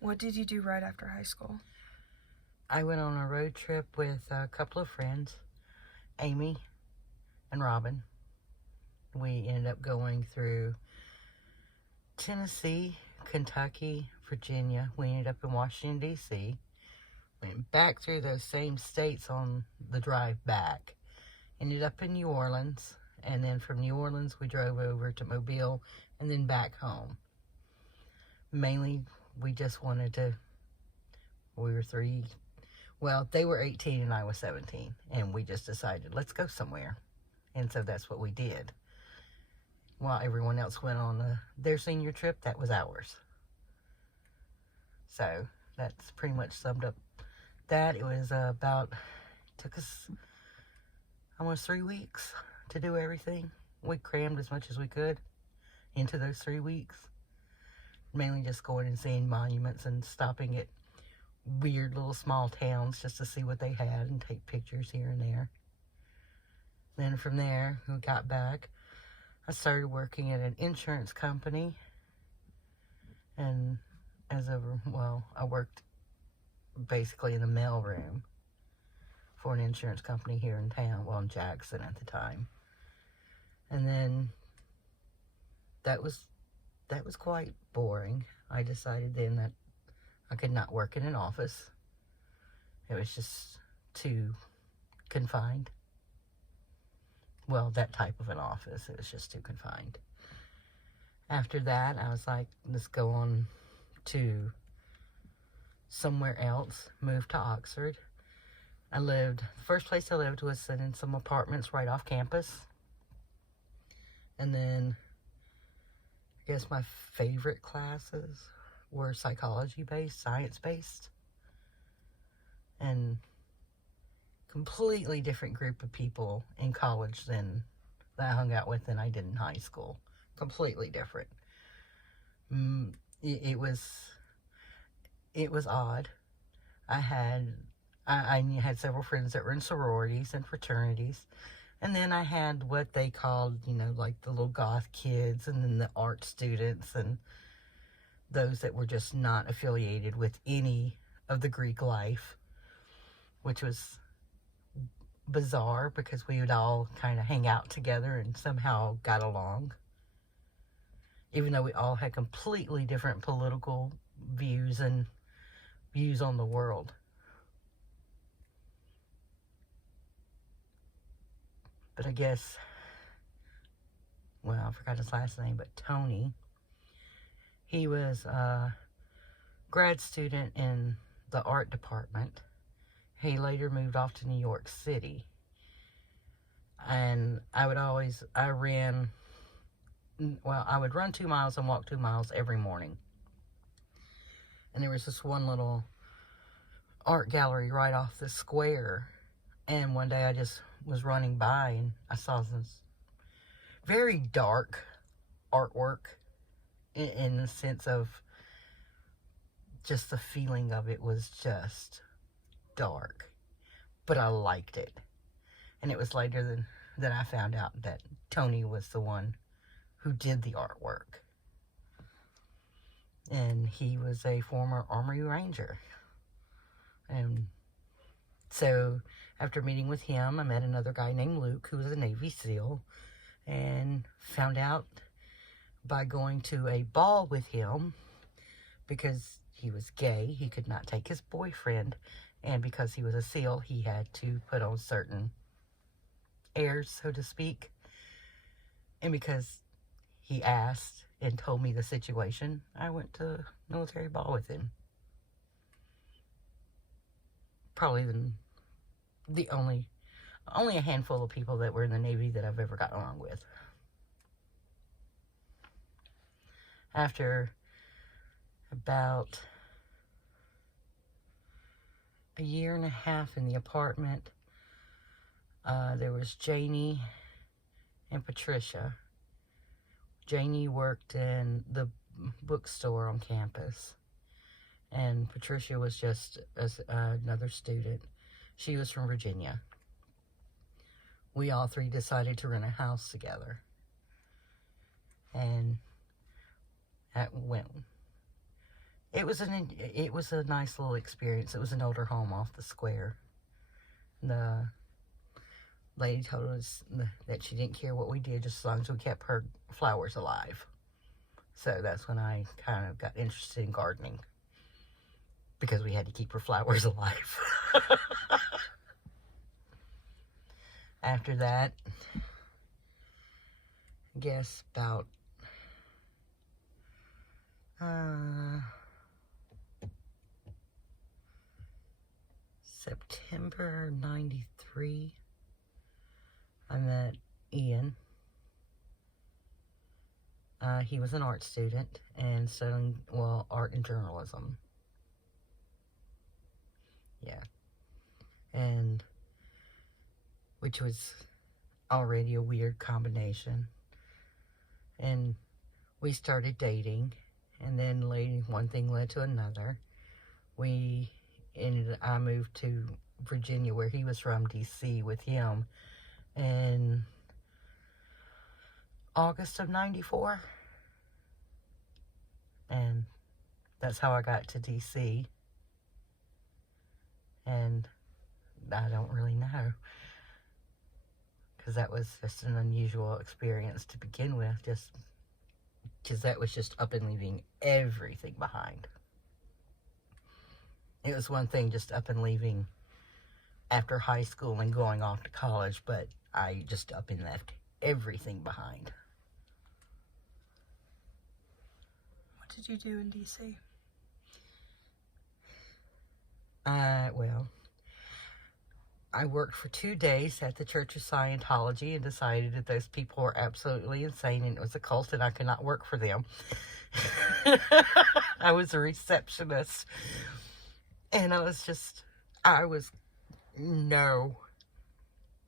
What did you do right after high school? I went on a road trip with a couple of friends, Amy and Robin. We ended up going through Tennessee, Kentucky, Virginia. We ended up in Washington, D.C. Went back through those same states on the drive back. Ended up in New Orleans. And then from New Orleans, we drove over to Mobile and then back home. Mainly, we just wanted to, we were they were 18 and I was 17. And we just decided, let's go somewhere. And so that's what we did. While everyone else went on their senior trip, that was ours. So that's pretty much summed up that. It was took us almost 3 weeks to do everything. We crammed as much as we could into those 3 weeks. Mainly just going and seeing monuments and stopping at weird little small towns just to see what they had and take pictures here and there. Then from there, we got back. I started working at an insurance company, and I worked basically in the mail room for an insurance company here in town, in Jackson at the time. And then that was quite boring. I decided then that I could not work in an office. It was just too confined. Well, that type of an office, it was just too confined. After that, I was like, let's go on to somewhere else, moved to Oxford. The first place I lived was in some apartments right off campus. And then, I guess my favorite classes were psychology-based, science-based. And completely different group of people in college that I hung out with than I did in high school. Completely different. It was odd. I had several friends that were in sororities and fraternities. And then I had what they called, like the little goth kids, and then the art students, and those that were just not affiliated with any of the Greek life, which was bizarre because we would all kind of hang out together and somehow got along, even though we all had completely different political views and views on the world. But I guess, I forgot his last name, but Tony, he was a grad student in the art department. He later moved off to New York City. And I would run 2 miles and walk 2 miles every morning. And there was this one little art gallery right off the square. And one day I just was running by and I saw this very dark artwork in the sense of just the feeling of it was just dark. But I liked it. And it was later that I found out that Tony was the one who did the artwork. And he was a former Army Ranger. And so after meeting with him, I met another guy named Luke, who was a Navy SEAL, and found out by going to a ball with him, because he was gay, he could not take his boyfriend, and because he was a SEAL, he had to put on certain airs, so to speak. And because he asked and told me the situation, I went to a military ball with him. Probably the only a handful of people that were in the Navy that I've ever gotten along with. After about a year and a half in the apartment, there was Janie and Patricia. Janie worked in the bookstore on campus, and Patricia was just another student. She was from Virginia. We all three decided to rent a house together, and that went it was a nice little experience. It was an older home off the square. The lady told us that she didn't care what we did, just as long as we kept her flowers alive. So that's when I kind of got interested in gardening, because we had to keep her flowers alive. After that, I guess about September 93, I met Ian. He was an art student and studying, well, art and journalism. Yeah. And, which was already a weird combination. And we started dating, and then one thing led to another. I moved to Virginia, where he was from, DC, with him in August of 94. And that's how I got to DC. And I don't really know, because that was just an unusual experience to begin with, just because that was just up and leaving everything behind. It was one thing just up and leaving after high school and going off to college, but I just up and left everything behind. What did you do in DC? Well, I worked for 2 days at the Church of Scientology and decided that those people were absolutely insane and it was a cult and I could not work for them. I was a receptionist. And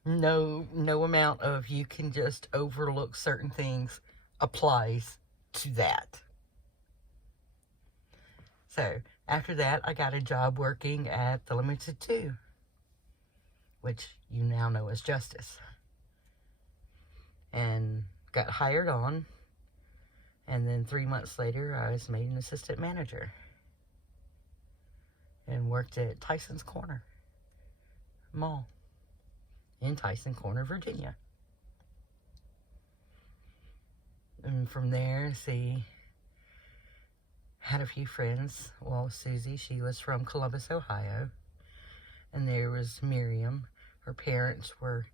no amount of you can just overlook certain things applies to that. So, after that, I got a job working at the Limited 2, which you now know as Justice. And got hired on, and then 3 months later, I was made an assistant manager. And worked at Tyson's Corner Mall in Tyson Corner, Virginia. And from there, had a few friends. Well, Susie, she was from Columbus, Ohio. And there was Miriam. Her parents were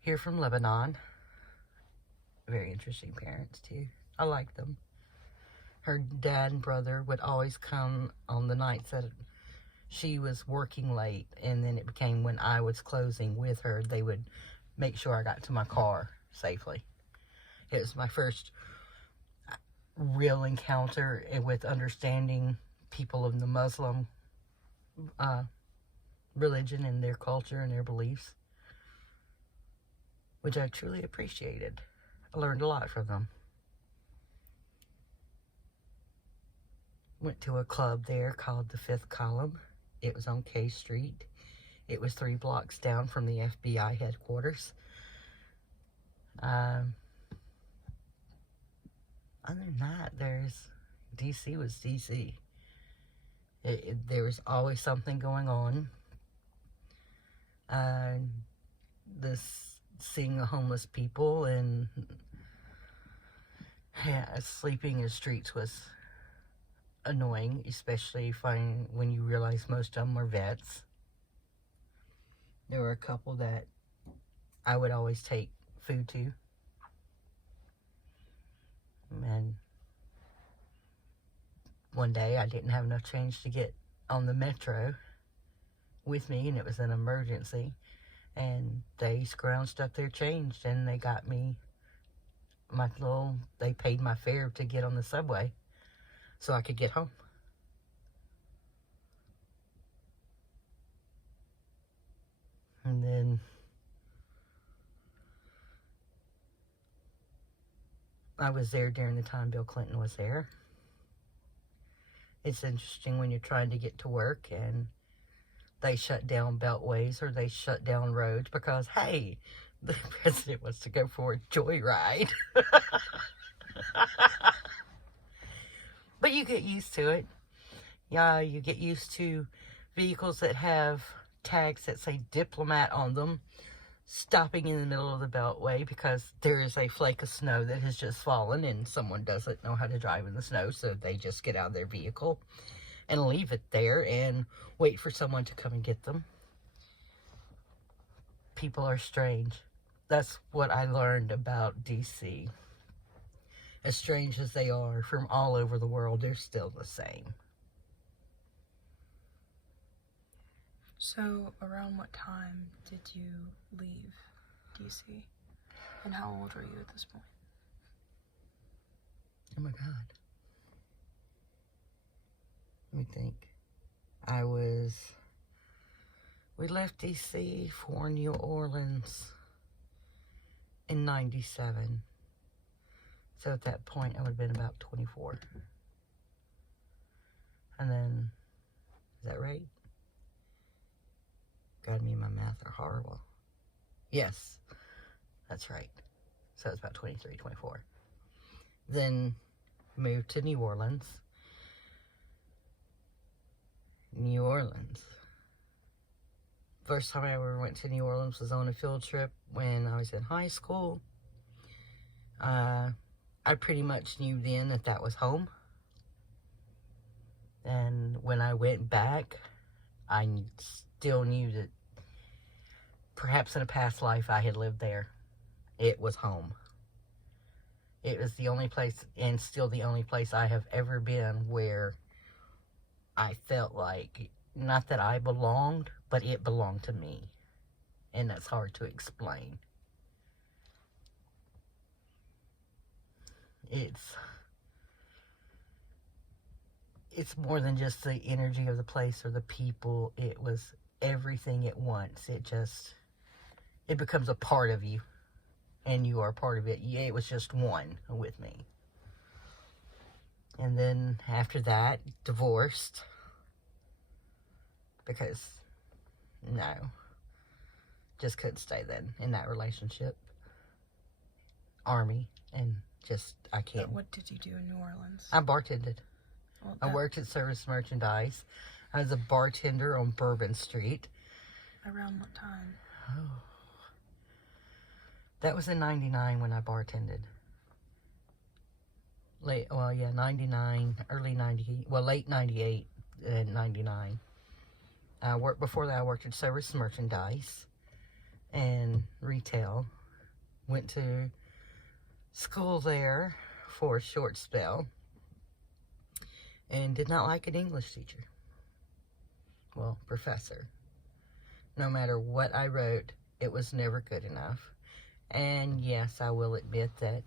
here from Lebanon. Very interesting parents, too. I liked them. Her dad and brother would always come on the nights that she was working late, and then it became when I was closing with her, they would make sure I got to my car safely. It was my first real encounter with understanding people of the Muslim religion and their culture and their beliefs, which I truly appreciated. I learned a lot from them. Went to a club there called the Fifth Column. It was on K Street. It was 3 blocks down from the FBI headquarters. Other than that, DC was DC. There was always something going on. Seeing the homeless people and sleeping in streets was annoying, especially when you realize most of them are vets. There were a couple that I would always take food to. And one day I didn't have enough change to get on the metro with me, and it was an emergency. And they scrounged up their change and they got me they paid my fare to get on the subway so I could get home. And then I was there during the time Bill Clinton was there. It's interesting when you're trying to get to work and they shut down beltways or they shut down roads because, hey, the president wants to go for a joyride. But you get used to it. Yeah, you get used to vehicles that have tags that say diplomat on them stopping in the middle of the beltway because there is a flake of snow that has just fallen and someone doesn't know how to drive in the snow, so they just get out of their vehicle and leave it there and wait for someone to come and get them. People are strange. That's what I learned about DC. As strange as they are from all over the world, they're still the same. So, around what time did you leave DC? And how old were you at this point? Oh my God. Let me think. We left DC for New Orleans in 97. So at that point, I would have been about 24. And then, is that right? God, me and my math are horrible. Yes, that's right. So it's about 23, 24. Then moved to New Orleans. New Orleans. First time I ever went to New Orleans was on a field trip when I was in high school. I pretty much knew then that that was home. And when I went back, I still knew that perhaps in a past life I had lived there. It was home. It was the only place, and still the only place I have ever been where I felt like, not that I belonged, but it belonged to me. And that's hard to explain. It's more than just the energy of the place or the people. It was everything at once. It becomes a part of you, and you are a part of it. Yeah, it was just one with me. And then after that, divorced. Because, no, just couldn't stay then in that relationship. Army, and just, I can't. But what did you do in New Orleans? I bartended. Well, I worked at Service Merchandise. I was a bartender on Bourbon Street. Around what time? Oh. That was in 99 when I bartended. 99, early 90, late 98 and 99. Before that, I worked at Service Merchandise and retail. Went to school there for a short spell. And did not like an English teacher. Well, professor. No matter what I wrote, it was never good enough. And yes, I will admit that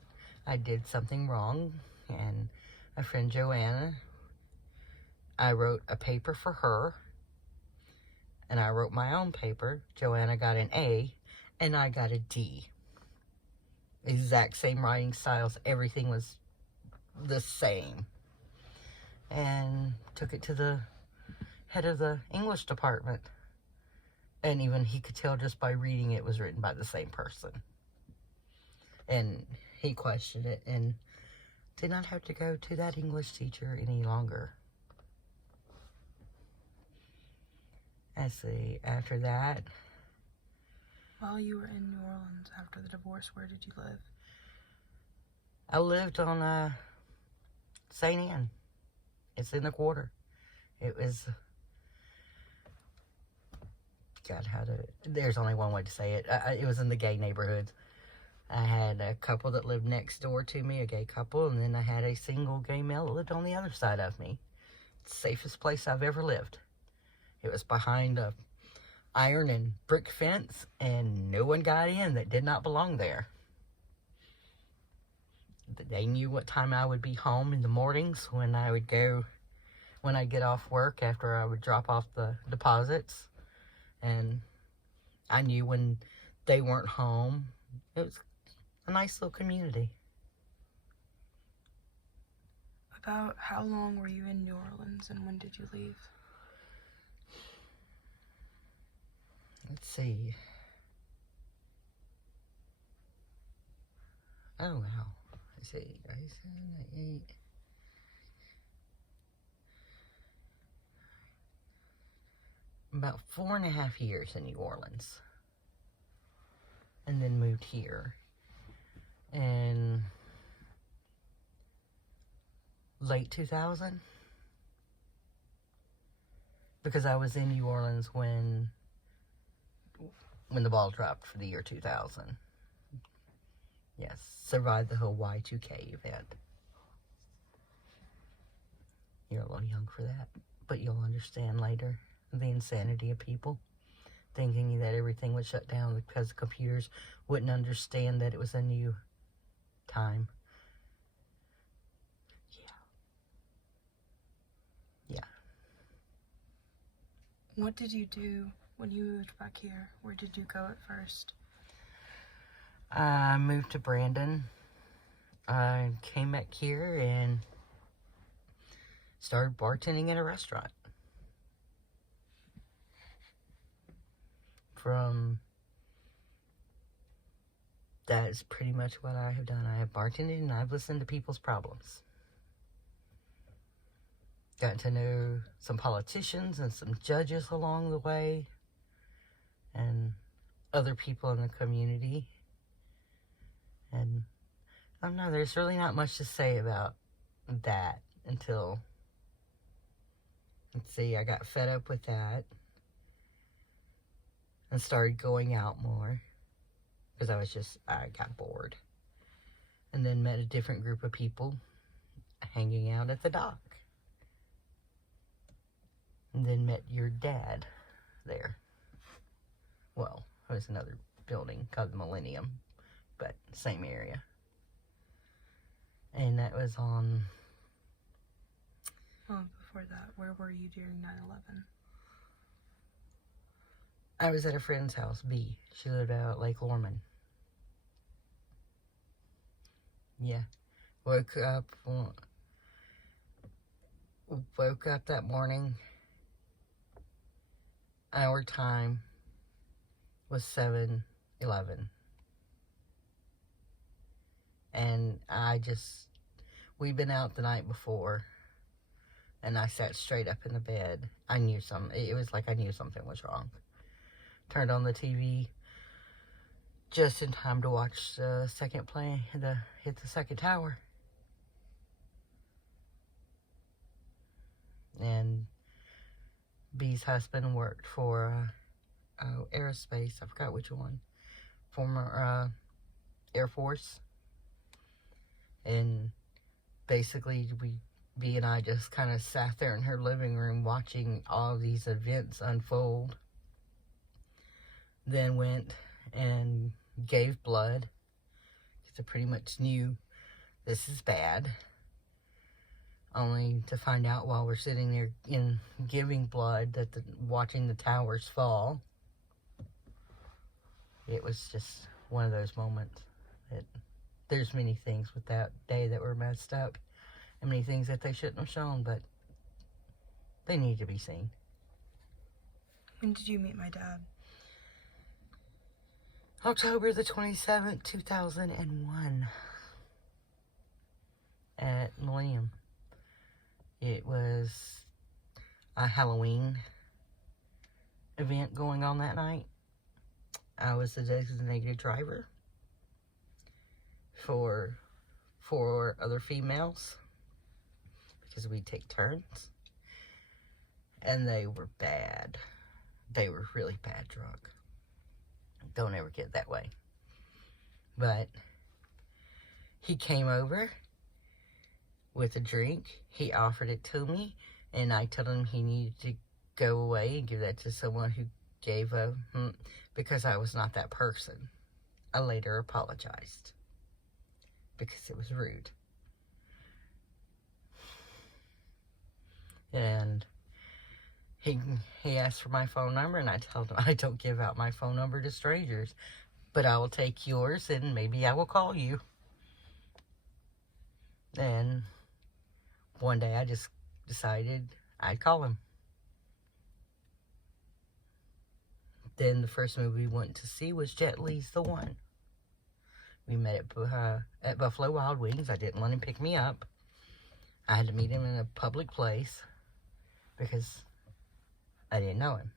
I did something wrong. And my friend Joanna, I wrote a paper for her. And I wrote my own paper. Joanna got an A, and I got a D. Exact same writing styles. Everything was the same. And took it to the head of the English department. And even he could tell just by reading it was written by the same person. And he questioned it and did not have to go to that English teacher any longer. Let's see, after that. While you were in New Orleans after the divorce, where did you live? I lived on St. Anne. It's in the quarter. It was, there's only one way to say it. It was in the gay neighborhood. I had a couple that lived next door to me, a gay couple, and then I had a single gay male that lived on the other side of me. It's the safest place I've ever lived. It was behind a iron and brick fence, and no one got in that did not belong there. They knew what time I would be home in the mornings when I'd get off work after I would drop off the deposits. And I knew when they weren't home. It was a nice little community. About how long were you in New Orleans and when did you leave? Let's see. Oh, wow. Let's see. about 4.5 years in New Orleans. And then moved here. In late 2000. Because I was in New Orleans when the ball dropped for the year 2000. Yes, survived the whole Y2K event. You're a little young for that, but you'll understand later the insanity of people thinking that everything would shut down because the computers wouldn't understand that it was a new time. Yeah. What did you do when you moved back here? Where did you go at first? I moved to Brandon. I came back here and started bartending in a restaurant. That is pretty much what I have done. I have bartended and I've listened to people's problems. Got to know some politicians and some judges along the way, and other people in the community. And I don't know, there's really not much to say about that until, let's see, I got fed up with that and started going out more because I got bored. And then met a different group of people hanging out at the dock. And then met your dad there. Well, it was another building called the Millennium, but same area. And that was on... Oh, before that, where were you during 9/11? I was at a friend's house, B. She lived out at Lake Lorman. Yeah. Woke up that morning. Our time was 7:11. And we'd been out the night before, and I sat straight up in the bed. It was like I knew something was wrong. Turned on the TV just in time to watch the second plane hit the second tower. And B's husband worked for aerospace. I forgot which one. Former Air Force. And basically, B and I just kind of sat there in her living room watching all of these events unfold. Then went and gave blood. Because I pretty much knew this is bad. Only to find out while we're sitting there giving blood that watching the towers fall. It was just one of those moments that there's many things with that day that were messed up. And many things that they shouldn't have shown, but they need to be seen. When did you meet my dad? October the 27th, 2001. At Millennium. It was a Halloween event going on that night. I was the designated driver for 4 other females because we take turns. And they were bad. They were really bad drunk. Don't ever get that way. But he came over with a drink. He offered it to me, and I told him he needed to go away and give that to someone who gave a because I was not that person. I later apologized because it was rude. And he asked for my phone number, and I told him I don't give out my phone number to strangers, but I will take yours and maybe I will call you. And one day I just decided I'd call him. Then the first movie we went to see was Jet Li's The One. We met at Buffalo Wild Wings. I didn't let him pick me up. I had to meet him in a public place because I didn't know him.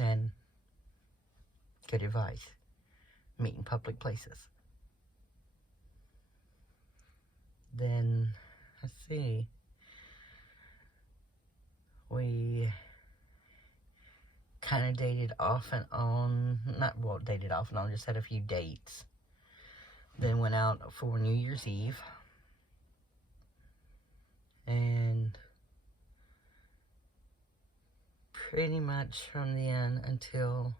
And good advice. Meet in public places. Then, let's see. We kind of dated off and on. Dated off and on, just had a few dates. Then went out for New Year's Eve. And pretty much from then until,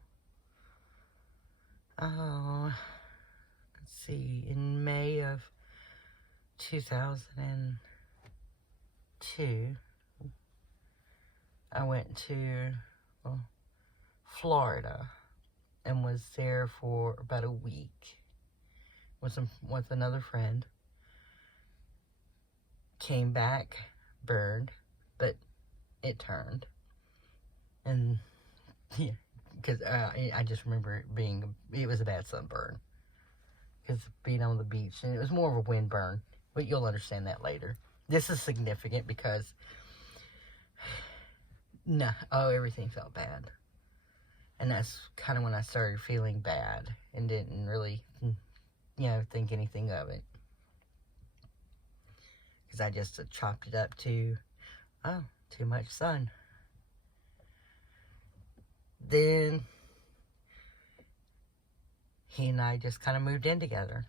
let's see, in May of 2002, I went to Florida and was there for about a week with another friend. Came back, burned, but it turned. And yeah, because I just remember it was a bad sunburn. Because being on the beach, and it was more of a wind burn, but you'll understand that later. This is significant because everything felt bad. And that's kind of when I started feeling bad and didn't really, think anything of it. Because I just chopped it up to, too much sun. Then he and I just kind of moved in together.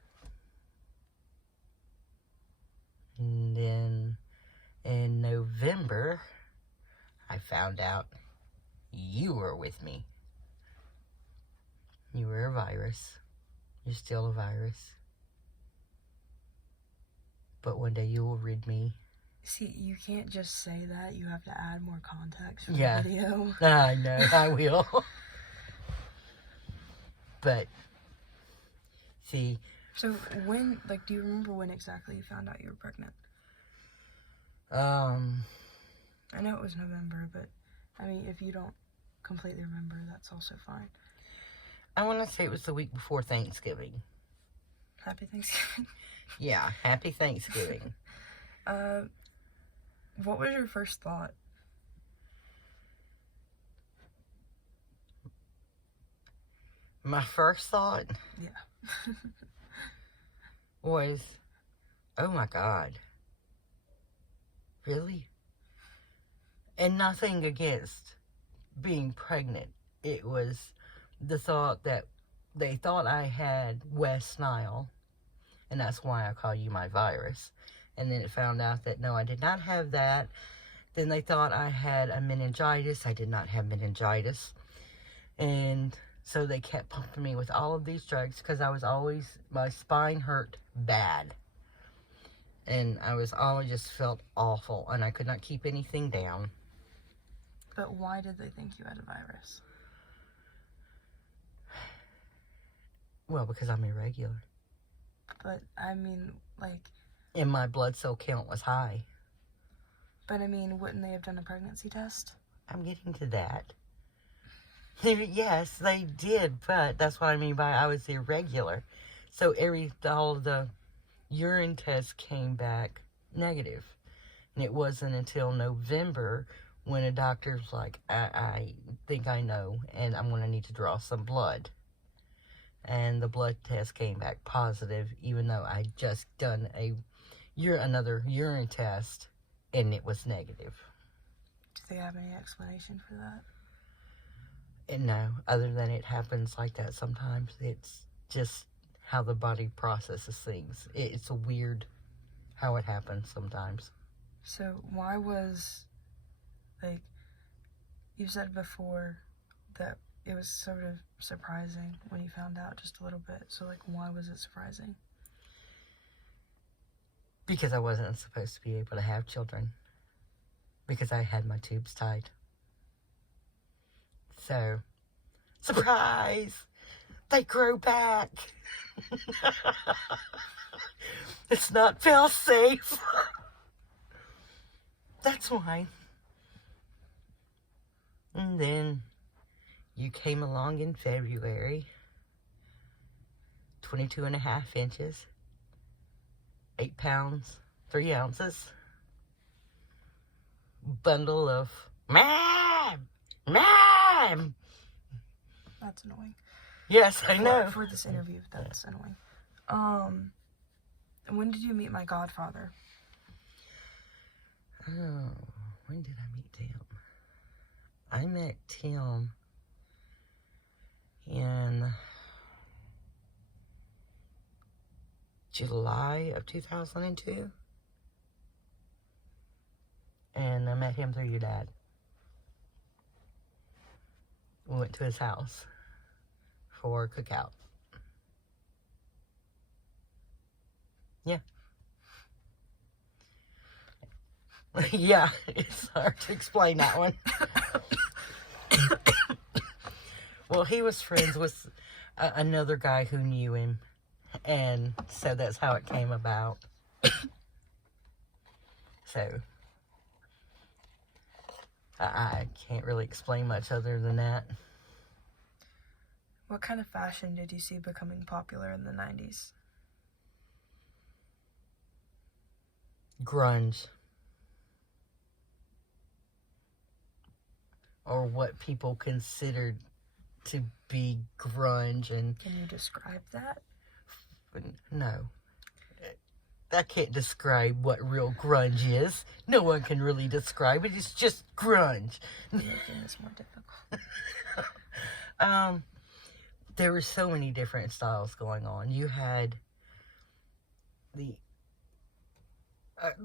And then in November, I found out you were with me. You were a virus. You're still a virus. But one day you will rid me. See, you can't just say that. You have to add more context for the video. I know, I will. But, see. So do you remember when exactly you found out you were pregnant? I know it was November, but, I mean, if you don't completely remember, that's also fine. I want to say it was the week before Thanksgiving. Happy Thanksgiving. Yeah, happy Thanksgiving. What was your first thought? My first thought? Yeah. Was, oh my God. Really? And nothing against being pregnant. It was the thought that they thought I had West Nile. And that's why I call you my virus. And then it found out that, no, I did not have that. Then they thought I had a meningitis. I did not have meningitis. And so they kept pumping me with all of these drugs because my spine hurt bad. And I just felt awful. And I could not keep anything down. But why did they think you had a virus? Well, because I'm irregular. But, I mean, and my blood cell count was high. But, I mean, wouldn't they have done a pregnancy test? I'm getting to that. Yes, they did, but that's what I mean by I was irregular. So, all of the urine tests came back negative. And it wasn't until November when a doctor's like, I think I know, and I'm going to need to draw some blood. And the blood test came back positive, even though I just done another urine test, and it was negative. Do they have any explanation for that? And no, other than it happens like that sometimes. It's just how the body processes things. It's weird how it happens sometimes. So why was, you said before that it was sort of surprising when you found out just a little bit. So, why was it surprising? Because I wasn't supposed to be able to have children. Because I had my tubes tied. So, surprise! They grow back. It's not fail safe. That's why. And then you came along in February, 22.5 inches, 8 pounds, 3 ounces, bundle of, Mom! That's annoying. Yes, I know. For this interview, that's annoying. When did you meet my godfather? Oh, when did I meet Tim? I met Tim in July of 2002. And I met him through your dad. We went to his house for a cookout. Yeah. Yeah, it's hard to explain that one. Well, he was friends with another guy who knew him, and so that's how it came about. So, I can't really explain much other than that. What kind of fashion did you see becoming popular in the 90s? Grunge. Or what people considered to be grunge. And can you describe that? No. I can't describe what real grunge is. No one can really describe it. It's just grunge. You're making this more difficult. There were so many different styles going on. You had the...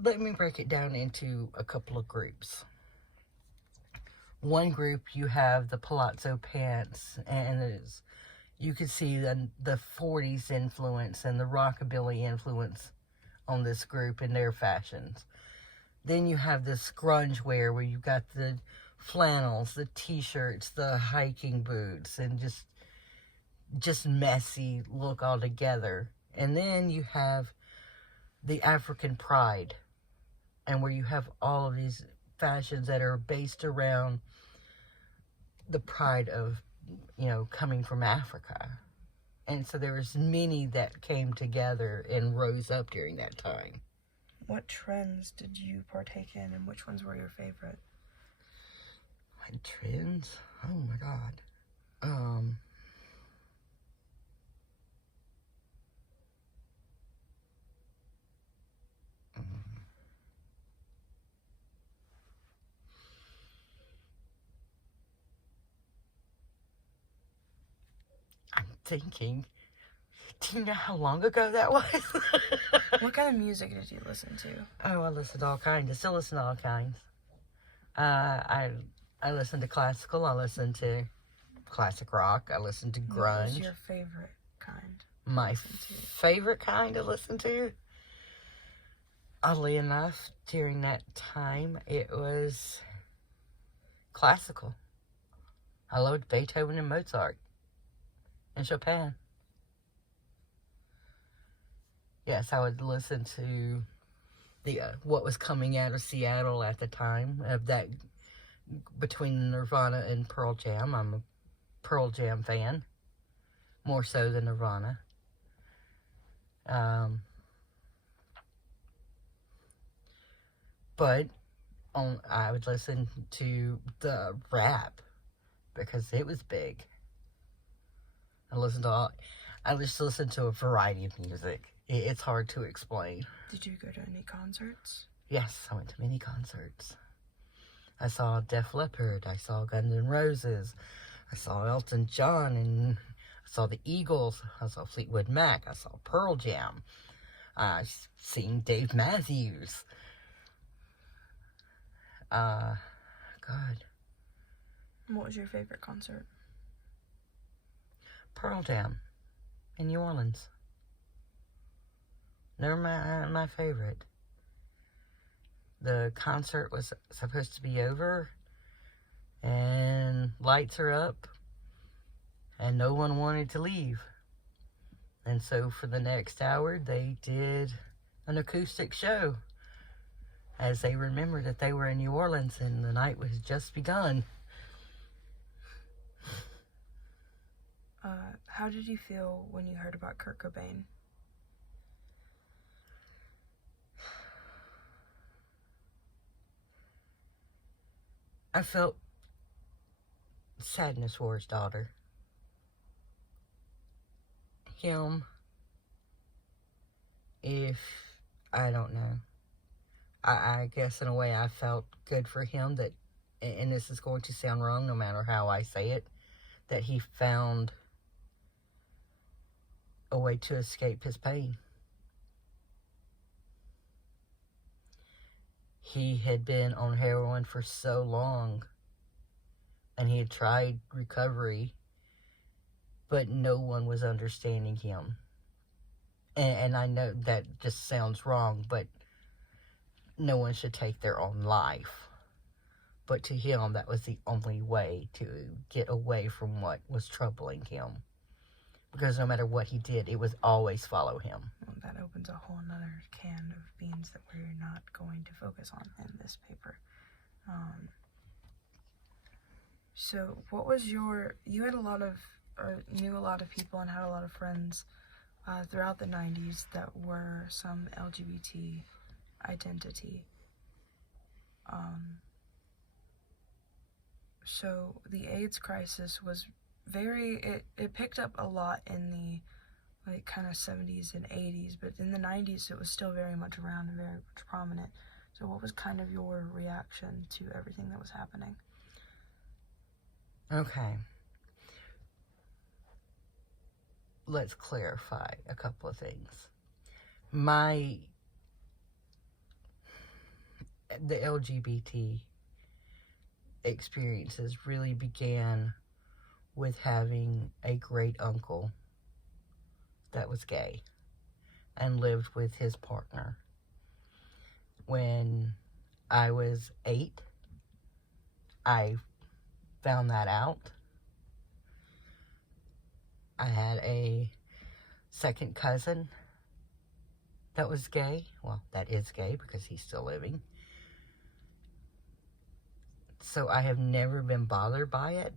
let me break it down into a couple of groups. One group, you have the palazzo pants, and you could see the 40s influence and the rockabilly influence on this group and their fashions. Then you have this grunge wear where you've got the flannels, the t-shirts, the hiking boots, and just messy look altogether. And then you have the African pride, and where you have all of these fashions that are based around the pride of, coming from Africa. And so there was many that came together and rose up during that time. What trends did you partake in, and which ones were your favorite? My trends? Oh my God. I'm thinking. Do you know how long ago that was? What kind of music did you listen to? Oh, I listened to all kinds. I still listen to all kinds. I listen to classical. I listen to classic rock. I listen to grunge. What was your favorite kind? My favorite kind to listen to? Oddly enough, during that time, it was classical. I loved Beethoven and Mozart and Chopin. Yes, I would listen to the what was coming out of Seattle at the time, of that between Nirvana and Pearl Jam. I'm a Pearl Jam fan, more so than Nirvana. But I would listen to the rap because it was big. I just listened to a variety of music. It's hard to explain. Did you go to any concerts? Yes, I went to many concerts. I saw Def Leppard. I saw Guns N' Roses. I saw Elton John, and I saw the Eagles. I saw Fleetwood Mac. I saw Pearl Jam. I seen Dave Matthews. God. What was your favorite concert? Pearl Jam in New Orleans. They're my favorite. The concert was supposed to be over, and lights are up, and no one wanted to leave. And so for the next hour, they did an acoustic show as they remembered that they were in New Orleans and the night was just begun. How did you feel when you heard about Kurt Cobain? I felt sadness for his daughter. him if, I don't know. I guess in a way I felt good for him that, and this is going to sound wrong no matter how I say it, that he found a way to escape his pain. He had been on heroin for so long, and he had tried recovery, but no one was understanding him. And I know that just sounds wrong, but no one should take their own life. But to him, that was the only way to get away from what was troubling him. Because no matter what he did, it would always follow him. Well, that opens a whole nother can of beans that we're not going to focus on in this paper. So what was you had a lot of, or knew a lot of people and had a lot of friends throughout the 90s that were some LGBT identity. So the AIDS crisis was it picked up a lot in the like kind of 70s and 80s, but in the 90s it was still very much around and very much prominent. So what was kind of your reaction to everything that was happening? Okay. Let's clarify a couple of things. The LGBT experiences really began with having a great uncle that was gay and lived with his partner. When I was 8, I found that out. I had a second cousin that was gay. Well, that is gay because he's still living. So I have never been bothered by it.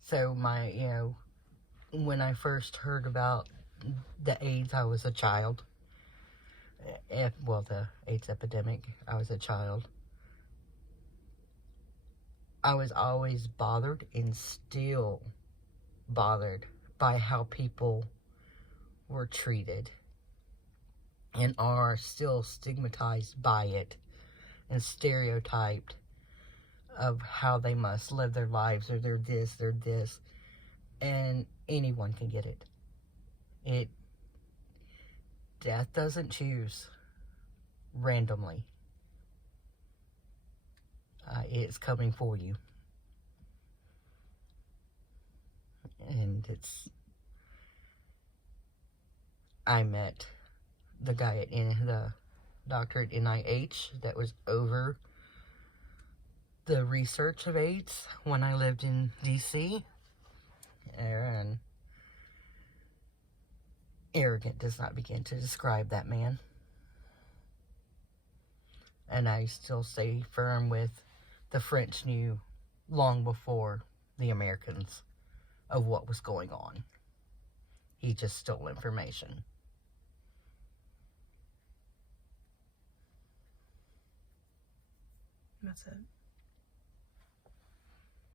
So when I first heard about the AIDS, I was a child. The AIDS epidemic, I was a child. I was always bothered and still bothered by how people were treated and are still stigmatized by it and stereotyped of how they must live their lives, or they're this, and anyone can get it. Death doesn't choose randomly. It's coming for you. And I met the guy the doctor at NIH that was over the research of AIDS when I lived in DC. And arrogant does not begin to describe that man. And I still stay firm with the French knew long before the Americans of what was going on. He just stole information. That's it.